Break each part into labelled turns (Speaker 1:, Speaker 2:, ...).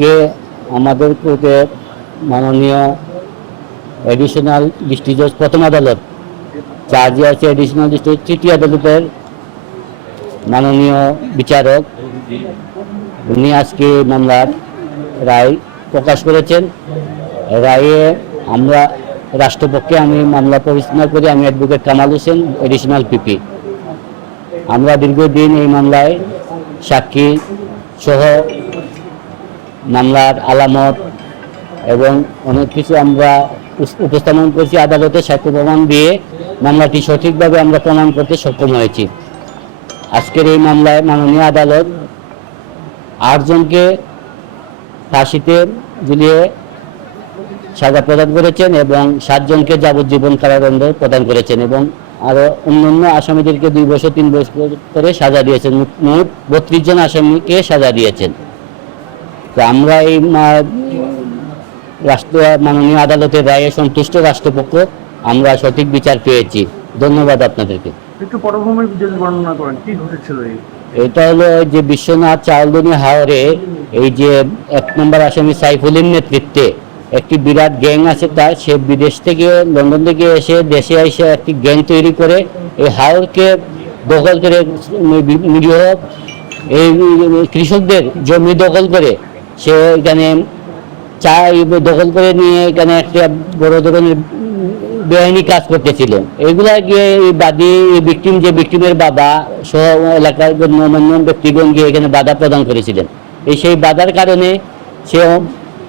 Speaker 1: আজকে আমাদের কোর্টে মাননীয় এডিশনাল ডিস্ট্রিক্ট জজ প্রথম আদালত চার্জে আছে এডিশনাল ডিস্ট্রিক্ট তৃতীয় আদালতের মাননীয় বিচারক, উনি আজকে মামলার রায় প্রকাশ করেছেন। রায়ে আমরা, রাষ্ট্রপক্ষে আমি মামলা পরিচালনা করি, আমি advocate Kamal Hossain additional PP আমরা দীর্ঘদিন এই মামলায় সাক্ষী সহ মামলার আলামত এবং অনেক কিছু আমরা উপস্থাপন করেছি আদালতে সাক্ষ্য প্রমাণ দিয়ে মামলাটি সঠিকভাবে আমরা প্রমাণ করতে সক্ষম হয়েছি। আজকের এই মামলায় মাননীয় আদালত আটজনকে ফাঁসিতে ঝুলিয়ে সাজা প্রদান করেছেন এবং সাতজনকে যাবজ্জীবন কারাদণ্ড প্রদান করেছেন এবং আরও অন্যান্য আসামিদেরকে দুই বছর, তিন বছর করে সাজা দিয়েছেন। মোট- বত্রিশ জন আসামিকে সাজা দিয়েছেন। তো আমরা এই রাষ্ট্র মাননীয় আদালতের রায়ে সন্তুষ্ট রাষ্ট্রপক্ষ আমরা সঠিক বিচার পেয়েছি। ধন্যবাদ আপনাদেরকে।
Speaker 2: একটু পটভূমির যদি বর্ণনা করেন কি ঘটেছিল
Speaker 1: এটা হলো যে বিশ্বনাথ চাউলদনি হাওরে এই যে এক নম্বর আসামি সাইফুলের নেতৃত্বে একটি বিরাট গ্যাং আছে তার সে বিদেশ থেকে লন্ডন থেকে এসে দেশে এসে একটি গ্যাং তৈরি করে এই হাওরকে দখল করে নিরীহ এই কৃষকদের জমি দখল করে সে এখানে চা দখল করে নিয়ে এখানে একটা বড় ধরনের বেআইনি কাজ করতেছিল। এগুলা গিয়ে এই বাদী ভিকটিম যে ভিকটিমের বাবা সহ এলাকার গণ্যমান্য ব্যক্তিগণ গিয়ে এখানে বাধা প্রদান করেছিলেন। এই সেই বাধার কারণে সে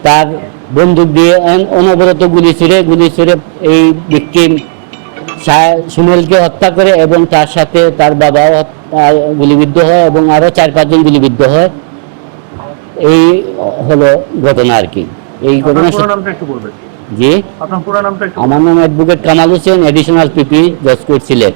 Speaker 1: তার বন্দুক দিয়ে অন- অনবরত গুলি ছুড়ে গুলি ছুড়ে এই ভিকটিম সুনীলকে হত্যা করে এবং তার সাথে তার বাবাও গুলিবিদ্ধ হয় এবং আরও চার পাঁচজন গুলিবিদ্ধ হয়। এই হলো ঘটনা আর কি। এই ঘটনা জি? আমার নাম advocate Kamal Hossain additional PP জজ কোর্ট সিলেট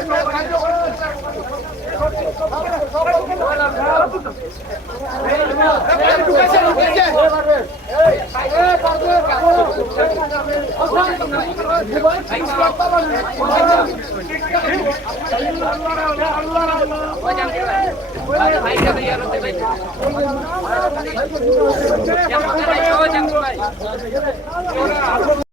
Speaker 2: আহ, নির্বাচিত
Speaker 3: ভাই